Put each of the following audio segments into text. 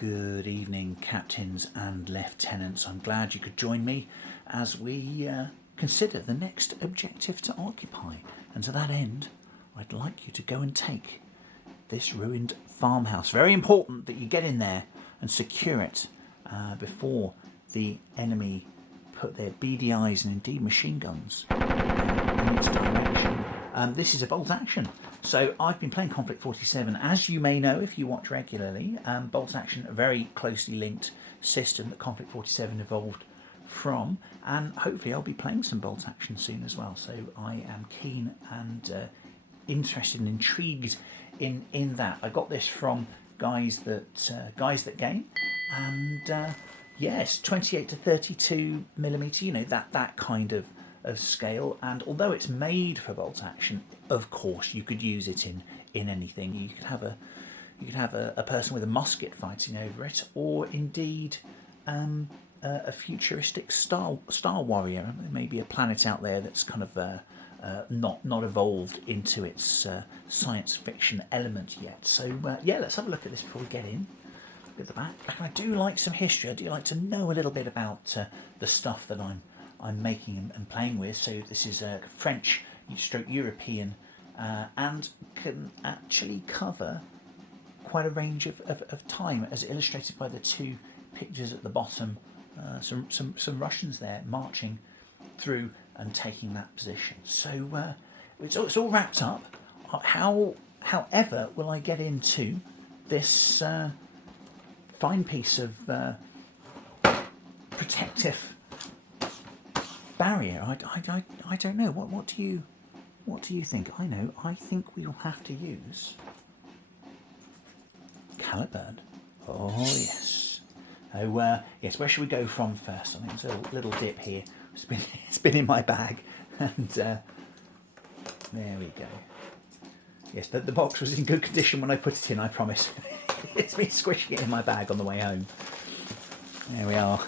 Good evening, captains and lieutenants. I'm glad you could join me as we consider the next objective to occupy. And to that end, I'd like you to go and take this ruined farmhouse. Very important that you get in there and secure it before the enemy put their beady eyes and indeed machine guns in its direction. This is a bolt action. So I've been playing Conflict 47, as you may know if you watch regularly. Bolt action, a very closely linked system that Conflict 47 evolved from, and hopefully I'll be playing some bolt action soon as well. So I am keen and interested and intrigued in that. I got this from guys that game, and yes, 28 to 32 millimeter. You know, that kind of scale. And although it's made for bolt action, of course you could use it in anything. You could have a person with a musket fighting over it, or indeed a futuristic star warrior. Maybe a planet out there that's kind of not evolved into its science fiction element yet. So yeah, let's have a look at this before we get in. Look at the back. I do like some history. I do like to know a little bit about the stuff that I'm making and playing with. So this is a French stroke European, and can actually cover quite a range of time, as illustrated by the two pictures at the bottom. Some Russians there marching through and taking that position. So it's all wrapped up. However, will I get into this fine piece of protective barrier? I don't know. What do you think? I know. I think we'll have to use Caliburn. Oh yes. Oh yes. Where should we go from first? I think there's a little dip here. It's been in my bag, and there we go. Yes, the box was in good condition when I put it in. I promise. It's been squishing it in my bag on the way home. There we are.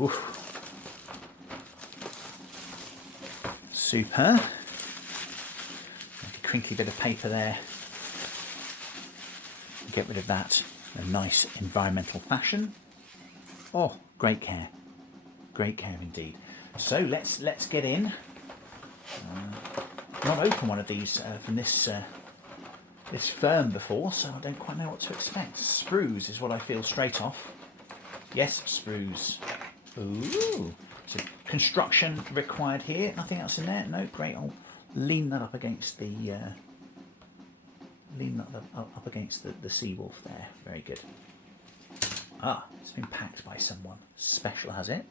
Oof. Super. A crinkly bit of paper there. Get rid of that in a nice environmental fashion. Oh, great care. Great care indeed. So let's get in. Not opened one of these from this firm before, so I don't quite know what to expect. Sprues is what I feel straight off. Yes, sprues. Ooh. So construction required here. Nothing else in there. No, great. I'll lean that up against the the sea wolf there. Very good. Ah, it's been packed by someone special, has it?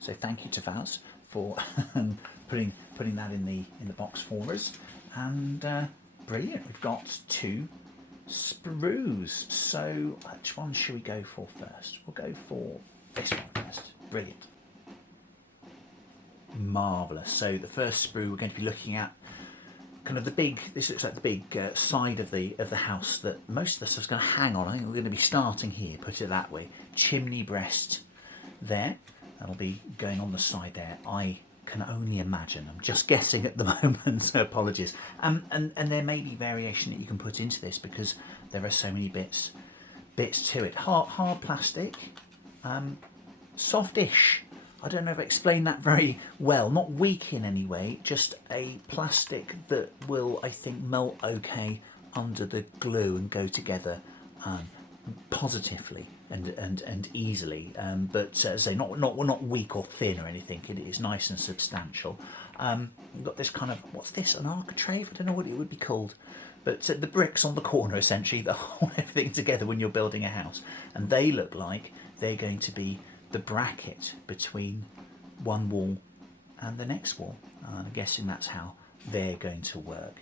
So thank you to Vaz for putting that in the box for us. And brilliant. We've got two sprues. So which one should we go for first? We'll go for this one first. Brilliant. Marvellous. So the first sprue we're going to be looking at, kind of the big, this looks like the big side of the house that most of the stuff's going to hang on. I think we're going to be starting here, put it that way. Chimney breast there. That'll be going on the side there. I can only imagine. I'm just guessing at the moment, so apologies. And there may be variation that you can put into this because there are so many bits to it. Hard plastic, softish. I don't know if I explained that very well. Not weak in any way, just a plastic that will, I think, melt okay under the glue and go together positively and easily. But as I say, not weak or thin or anything. It is nice and substantial. We've got this kind of, what's this? An architrave? I don't know what it would be called. But the bricks on the corner, essentially, that hold everything together when you're building a house. And they look like they're going to be the bracket between one wall and the next wall. I'm guessing that's how they're going to work.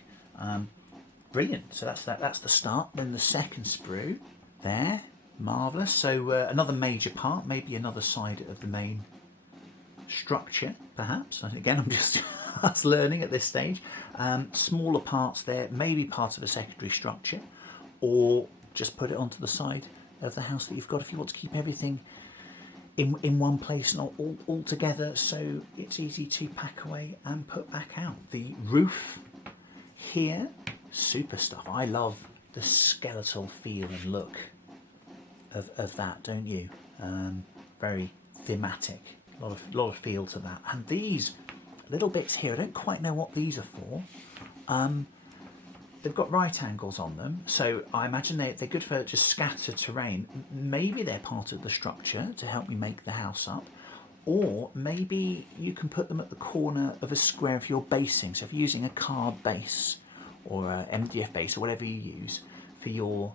Brilliant. So that's the start. Then the second sprue there. Marvellous. So another major part, maybe another side of the main structure, perhaps. Again, I'm just learning at this stage. Smaller parts there, maybe part of a secondary structure, or just put it onto the side of the house that you've got if you want to keep everything in one place, not all together, so it's easy to pack away and put back out. The roof here, super stuff. I love the skeletal feel and look of that, don't you? Very thematic, a lot of feel to that. And these little bits here, I don't quite know what these are for. They've got right angles on them, so I imagine they're good for just scattered terrain. Maybe they're part of the structure to help me make the house up, or maybe you can put them at the corner of a square if you're basing. So if you're using a card base or a MDF base or whatever you use for your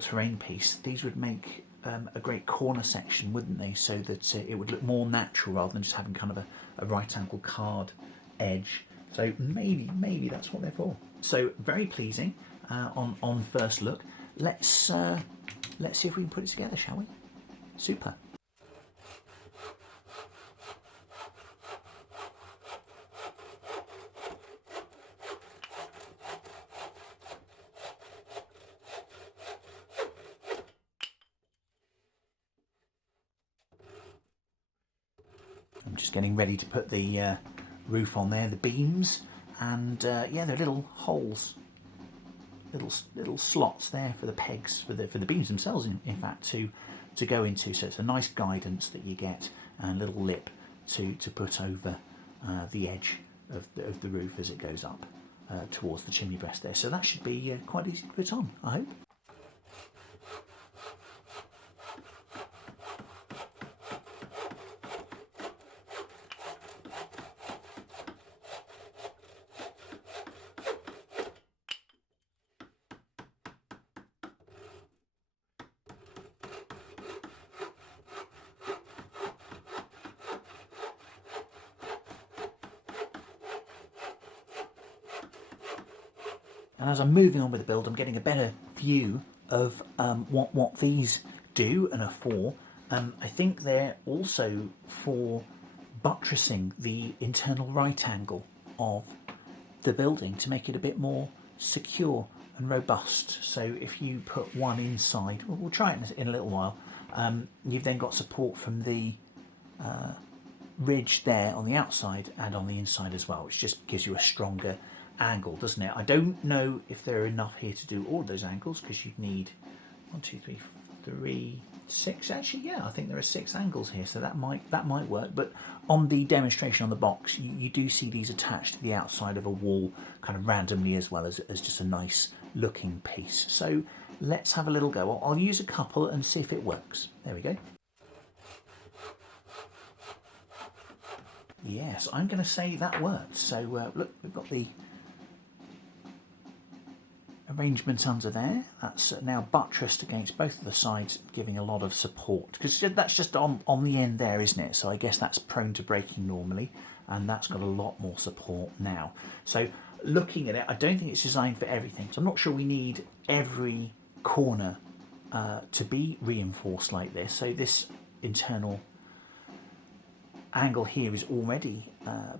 terrain piece, these would make a great corner section, wouldn't they? So that it would look more natural rather than just having kind of a right angle card edge. So maybe that's what they're for. So very pleasing on first look. Let's see if we can put it together, shall we? Super. I'm just getting ready to put the roof on there, the beams, and yeah, they're little holes, little slots there for the pegs, for the beams themselves, in fact, to go into. So it's a nice guidance that you get, and a little lip to put over the edge of the roof as it goes up towards the chimney breast there. So that should be quite easy to put on, I hope. And as I'm moving on with the build, I'm getting a better view of what these do and are for. I think they're also for buttressing the internal right angle of the building to make it a bit more secure and robust. So if you put one inside, we'll try it in a little while, you've then got support from the ridge there on the outside and on the inside as well, which just gives you a stronger angle, doesn't it? I don't know if there are enough here to do all of those angles, because you'd need 1, 2, 3, 4, 6. Actually, yeah, I think there are 6 angles here, so that might work. But on the demonstration on the box, you do see these attached to the outside of a wall kind of randomly, as well as just a nice looking piece. So let's have a little go. I'll use a couple and see if it works. There we go. Yes, I'm going to say that worked. So look, we've got the arrangement under there. That's now buttressed against both of the sides, giving a lot of support, because that's just on the end there, isn't it? So I guess that's prone to breaking normally, and that's got a lot more support now. So looking at it, I don't think it's designed for everything, so I'm not sure we need every corner to be reinforced like this. So this internal angle here is already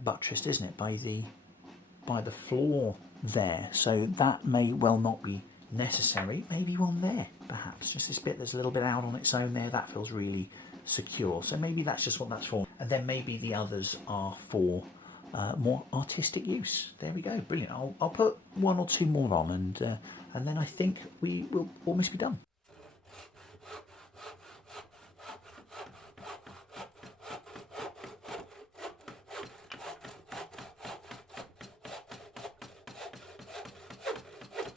buttressed, isn't it, by the floor there, so that may well not be necessary. Maybe one there, perhaps, just this bit that's a little bit out on its own there, that feels really secure, so maybe that's just what that's for. And then maybe the others are for more artistic use. There we go, brilliant. I'll put 1 or 2 more on, and then I think we will almost be done.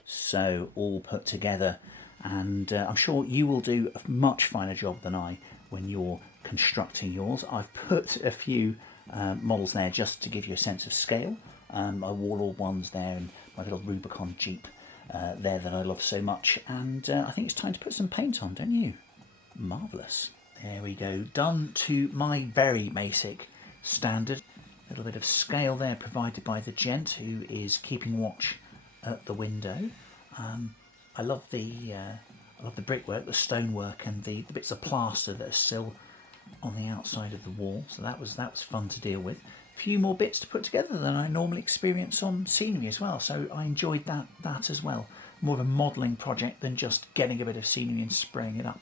So all put together, and I'm sure you will do a much finer job than I when you're constructing yours. I've put a few models there just to give you a sense of scale. My Warlord ones there, and my little Rubicon Jeep there that I love so much, and I think it's time to put some paint on, don't you? Marvellous. There we go, done to my very basic standard. A little bit of scale there provided by the gent who is keeping watch at the window. I love the brickwork, the stonework, and the bits of plaster that are still on the outside of the wall. So that was fun to deal with. A few more bits to put together than I normally experience on scenery as well. So I enjoyed that as well. More of a modelling project than just getting a bit of scenery and spraying it up.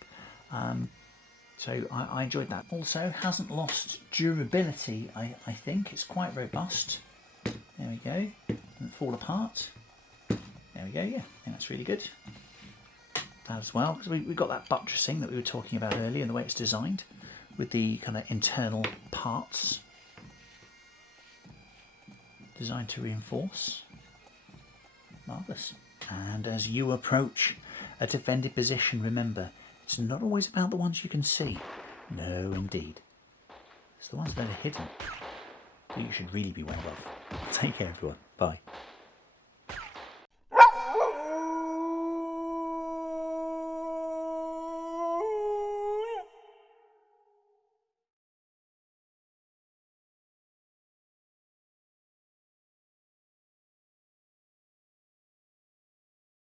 So I enjoyed that. Also hasn't lost durability. I think it's quite robust. There we go. Doesn't fall apart. There we go, yeah, I think that's really good. as well, because we've got that buttressing that we were talking about earlier and the way it's designed with the kind of internal parts designed to reinforce. Marvellous. And as you approach a defended position, remember, it's not always about the ones you can see. No, indeed. It's the ones that are hidden that you should really be aware of. Take care, everyone. Bye.